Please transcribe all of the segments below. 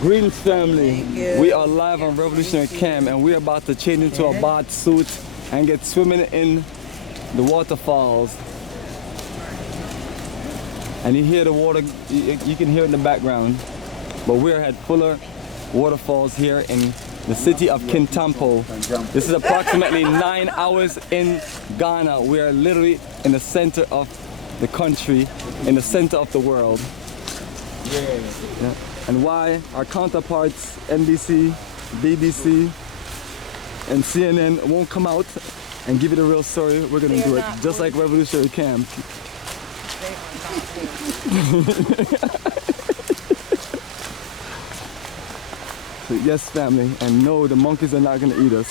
Greetings, family. We are live on Revolutionary Camp, and we're about to change into a bath suit and get swimming in the waterfalls. And you hear the water, you can hear it in the background. But we're at Fuller Waterfalls here in the city of Kintampo. This is approximately 9 hours in Ghana. We are literally in the center of the country, in the center of the world. Yeah. And why our counterparts, NBC, BBC, and CNN won't come out and give you the real story, we're gonna do it just like Revolutionary Camp. So yes, family, and no, the monkeys are not gonna eat us.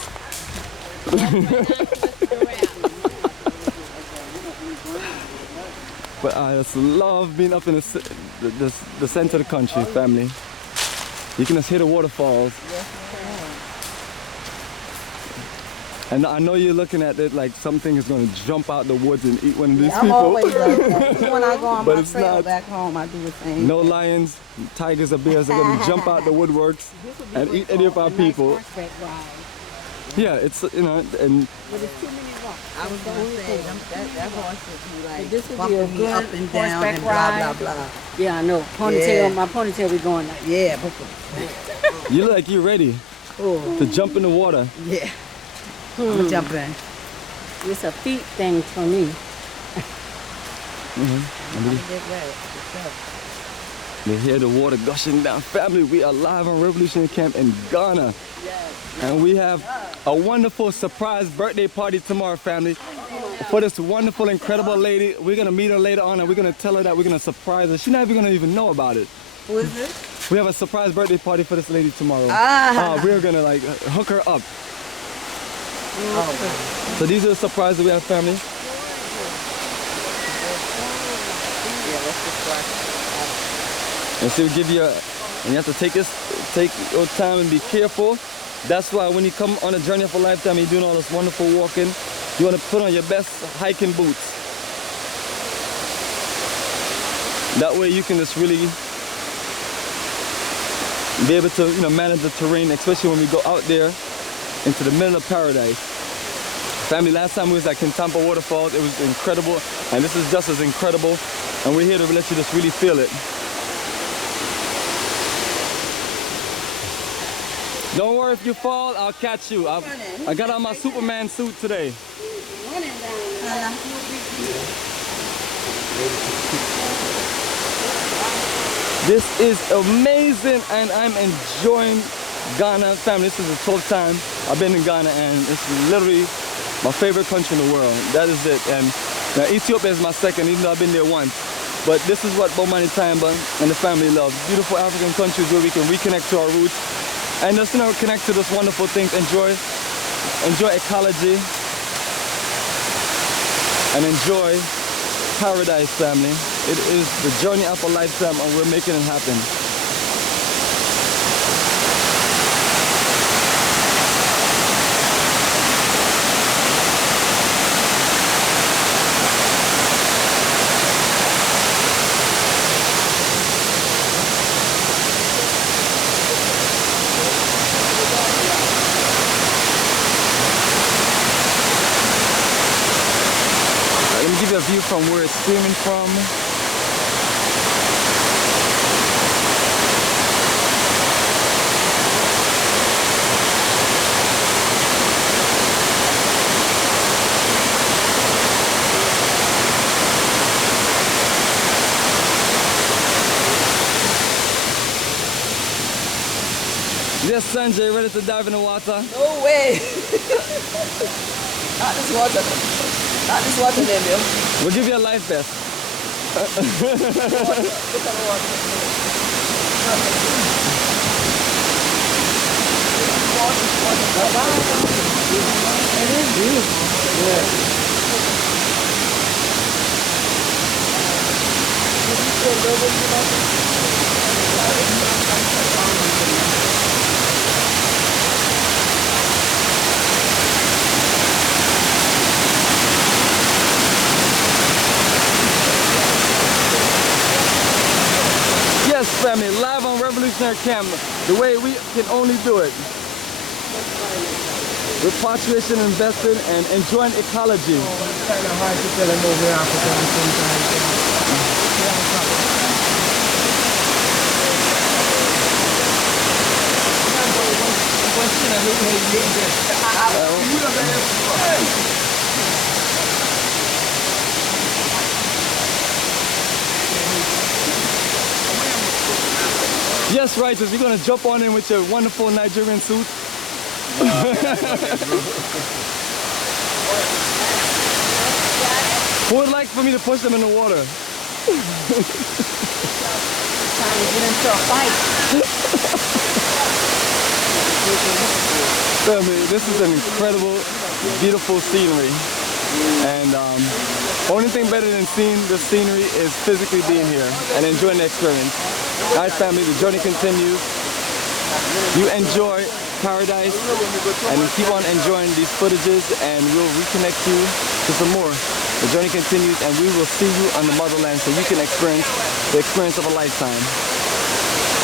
But I just love being up in the center of the country, family. You can just hear the waterfalls. And I know you're looking at it like something is going to jump out the woods and eat one of these people. I'm always like that. When I go on my trail back home, I do the same. No lions, tigers, or bears are going to jump out the woodworks and eat any of our people. Yeah, it's, you know, and But it's too many rocks. I was going to say, that horse would be like, This would be a good up and down horseback and blah, ride. blah, blah. Yeah, I know. Ponytail, my ponytail be going like Yeah, you look like you're ready to jump in the water. yeah. I'm going to jump in. it's a feet thing for me. You hear the water gushing down. Family, we are live on Revolutionary Camp in Ghana. And we have a wonderful surprise birthday party tomorrow, family. For this wonderful, incredible lady. We're going to meet her later on and we're going to tell her that we're going to surprise her. She's not even going to even know about it. Who is this? We have a surprise birthday party for this lady tomorrow. We're going to like hook her up. So these are the surprises we have, family. And so we give you and you have to take your time and be careful. That's why when you come on a journey of a lifetime, you're doing all this wonderful walking, you want to put on your best hiking boots. That way you can just really be able to, you know, manage the terrain, especially when we go out there into the middle of paradise. Family, last time we was at Kintampo Waterfalls, it was incredible, and this is just as incredible, and we're here to let you just really feel it. Don't worry if you fall, I'll catch you. I got on my Superman suit today. This is amazing and I'm enjoying Ghana. Family, this is the 12th time I've been in Ghana and it's literally my favorite country in the world. That is it. And now, Ethiopia is my second, even though I've been there once. But this is what Bomani Tamba and the family love. Beautiful African countries where we can reconnect to our roots. And just, you know, connect to those wonderful things, enjoy ecology, and enjoy paradise, family. It is the journey of a lifetime and we're making it happen. Give you a view from where it's streaming from. Yes, Sanjay, ready to dive in the water? No way. Not this water. Not this water level. We'll give you a life vest. It is beautiful. Yeah. Yes, family, live on Revolutionary prisoner camp the way we can only do it. Repatriation, investing, and enjoying ecology. It's kind of hard to tell them over Africa Yes, Righteous, you're gonna jump on in with your wonderful Nigerian suit. Who would like for me to push them in the water? Trying to get into a fight. This is an incredible, beautiful scenery. And only thing better than seeing the scenery is physically being here and enjoying the experience. Guys, family, the journey continues. You enjoy paradise and keep on enjoying these footages, and we'll reconnect you to some more. The journey continues, and we will see you on the motherland so you can experience the experience of a lifetime.